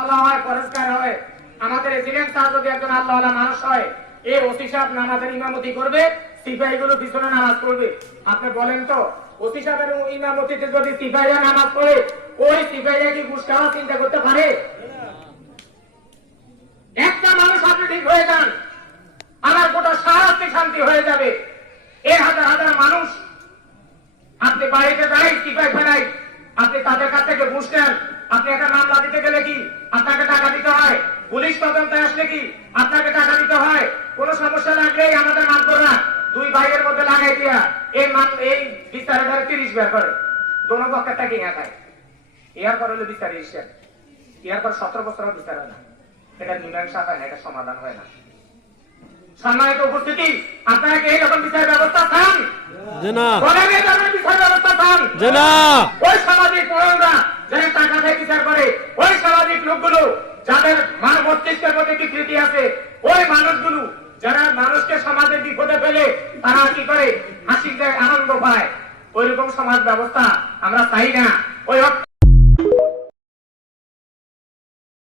আল্লাহ হয়, পরিষ্কার হয়। আমাদের এসিডেন্ট স্যার যদি একজন আল্লাহওয়ালা মানুষ হয়, এই ওসি সাহেব নামাজের ইমামতি করবে, সিপাহীগুলো পিছনে নামাজ পড়বে। আপনি বলেন তো, ওসি সাহেবের ইমামতিতে যদি সিপাহীরা নামাজ পড়ে, ওই সিপাহীরা কি ঘুষ খাওয়া চিন্তা করতে পারে? একটা মানুষ আপনি ঠিক হয়ে যান, আমার গোটা সারাতে শান্তি হয়ে যাবে। এই হাজার হাজার মানুষ আপনি বাড়িতে যাই, সিপাহী ফেরাই, আপনি তাদের কাছ থেকে ঘুষ নেন। আপনি একটা মামলা দিতে গেলে কি আপনাকে টাকা দিতে হয়? পুলিশ তদন্তে আসলে কি আপনাকে টাকা দিতে হয়? কোন সমস্যা লাগলেই আমাদের মাতবররা দুই ভাইয়ের মধ্যে লাগাই দিয়া এই বিচারে ধরে 30 বের করে, দোনো পক্ষের টাকা ইয়া খায়। ইয়ার পর হলো বিচার হিসেব, ইয়ার পর 17 বছর বিচার হয় না। এটা মীমাংসা হয় না, এটা সমাধান হয় না। সম্মানিত উপস্থিতি, আপনারা কি এইরকম বিচার ব্যবস্থা চান? বলেন এই ধরনের বিচার ব্যবস্থা চান? ওই সামাজিক মহলরা যারা টাকা দিয়ে বিচার করে, ওই সামাজিক লোকগুলো যাদের মস্তিষ্কের মধ্যে বিকৃতি আছে, ওই মানুষগুলো যারা মানুষকে সমাজে বিপদে ফেলে, তারা কি করে? হাসি দেয়, আনন্দ পায়। ওইরকম সমাজ ব্যবস্থা আমরা চাই না। ওই